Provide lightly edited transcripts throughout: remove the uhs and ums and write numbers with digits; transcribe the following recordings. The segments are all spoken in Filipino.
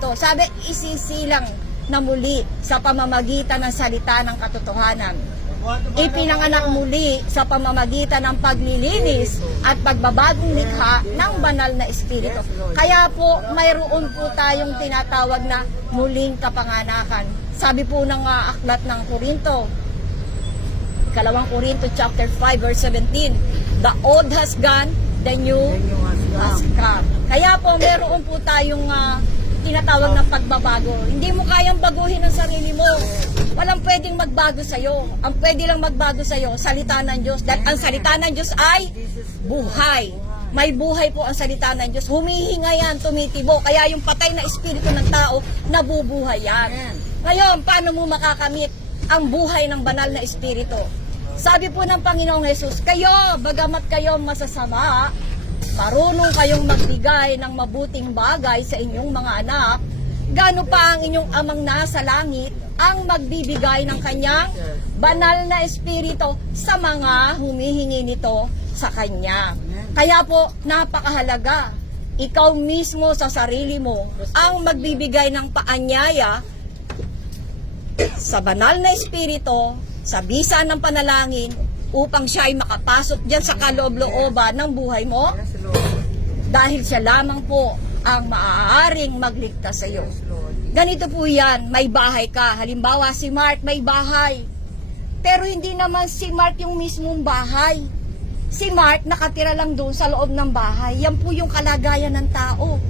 Espiritu. Sabi, isisilang na muli sa pamamagitan ng salita ng katotohanan. Ipinanganak muli sa pamamagitan ng paglilinis at pagbabagong likha ng banal na Espiritu. Kaya po, mayroon po tayong tinatawag na muling kapanganakan. Sabi po ng aklat ng Korinto, Ikalawang Korinto chapter 5 verse 17, the old has gone, the new has come. Kaya po, meron po tayong tinatawag na pagbabago. Hindi mo kayang baguhin ang sarili mo. Walang pwedeng magbago sa'yo. Ang pwede lang magbago sa'yo, salita ng Diyos. Dahil ang salita ng Diyos ay buhay. May buhay po ang salita ng Diyos. Humihinga yan, tumitibo. Kaya yung patay na espiritu ng tao, nabubuhay yan. Ngayon, paano mo makakamit ang buhay ng banal na espiritu? Sabi po ng Panginoong Jesus, kayo, bagamat kayo masasama, marunong kayong magbigay ng mabuting bagay sa inyong mga anak, gaano pa ang inyong amang nasa langit ang magbibigay ng kanyang banal na espiritu sa mga humihingi nito sa kanya. Kaya po, napakahalaga, ikaw mismo sa sarili mo ang magbibigay ng paanyaya sa banal na espiritu, sa bisa ng panalangin, upang siya ay makapasok dyan sa kaloob-looban ng buhay mo, dahil siya lamang po ang maaaring magligtas sa iyo. Ganito po yan, may bahay ka. Halimbawa, si Mark may bahay. Pero hindi naman si Mark yung mismong bahay. Si Mark nakatira lang doon sa loob ng bahay. Yan po yung kalagayan ng tao.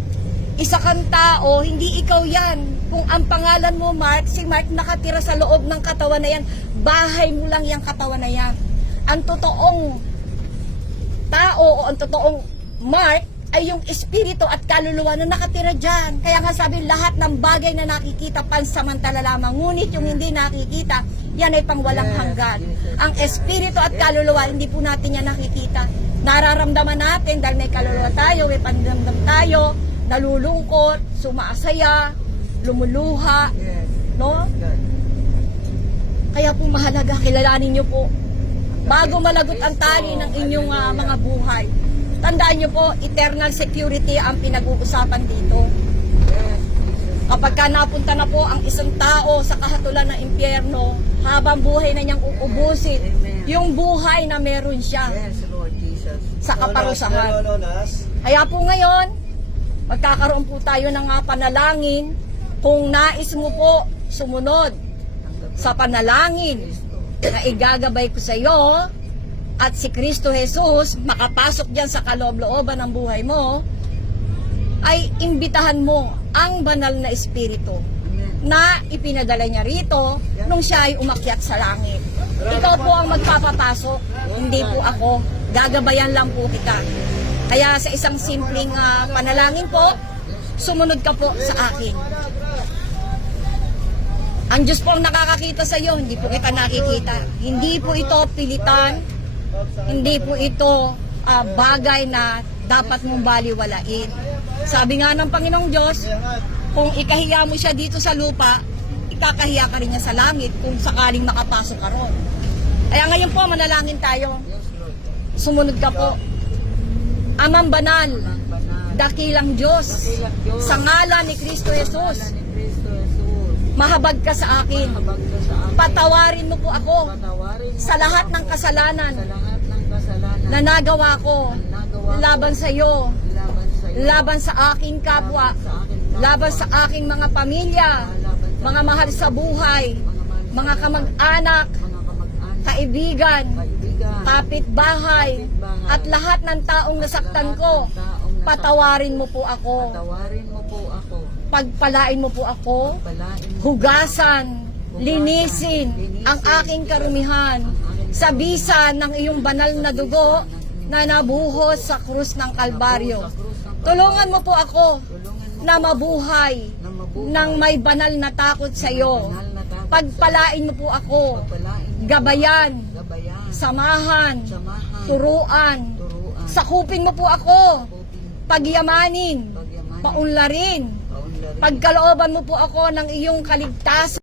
Isa kang tao, hindi ikaw yan. Kung ang pangalan mo Mark, si Mark nakatira sa loob ng katawan na yan, bahay mo lang yung katawan na yan. Ang totoong tao o ang totoong Mark ay yung espiritu at kaluluwa na nakatira dyan. Kaya nga sabi, lahat ng bagay na nakikita pansamantala lamang, ngunit yung hindi nakikita, yan ay pangwalang hanggan. Ang espiritu at kaluluwa, hindi po natin yan nakikita. Nararamdaman natin dahil may kaluluwa tayo, may panramdam tayo, nalulungkot, sumasaya, lumuluha, no? Kaya po mahalaga, kilalanin nyo po bago malagot ang tali ng inyong mga buhay. Tandaan nyo po, eternal security ang pinag-uusapan dito. Kapag ka napunta na po ang isang tao sa kahatulan ng impyerno, habang buhay na niyang uubusin yung buhay na meron siya sa kaparusahan. Kaya po ngayon, magkakaroon po tayo ng panalangin. Kung nais mo po sumunod sa panalangin na igagabay ko sa iyo, at si Kristo Jesus makapasok dyan sa kaloob-looban ng buhay mo, ay imbitahan mo ang banal na espiritu na ipinadala niya rito nung siya ay umakyat sa langit. Ikaw po ang magpapapasok, hindi po ako. Gagabayan lang po kita. Kaya sa isang simpleng panalangin po, sumunod ka po sa akin. Ang Diyos po ang nakakakita sa iyo, hindi po kita nakikita. Hindi po ito pilitan. Hindi po ito bagay na dapat mong baliwalain. Sabi nga ng Panginoong Diyos, kung ikahiya mo siya dito sa lupa, ikakahiya ka rin niya sa langit kung sakaling makapasok ka ron. Kaya ngayon po, manalangin tayo. Sumunod ka po. Amang banal, dakilang Diyos, sa ngalan ni Kristo Jesus, mahabag ka sa akin. Patawarin mo po ako sa lahat ng kasalanan na nagawa ko laban sa iyo, laban sa aking kapwa, laban sa aking mga pamilya, mga mahal sa buhay, mga kamag-anak, kaibigan, kapitbahay, at lahat ng taong nasaktan ko. Patawarin mo po ako. Pagpalain mo po ako. Hugasan, linisin ang aking karumihan sa bisa ng iyong banal na dugo na nabuhos sa krus ng Kalbaryo. Tulungan mo po ako na mabuhay ng may banal na takot sa iyo. Pagpalain mo po ako. Gabayan, samahan, turuan. Sakupin mo po ako. Pagyamanin, paunlarin. Pagkalooban mo po ako ng iyong kaligtasan.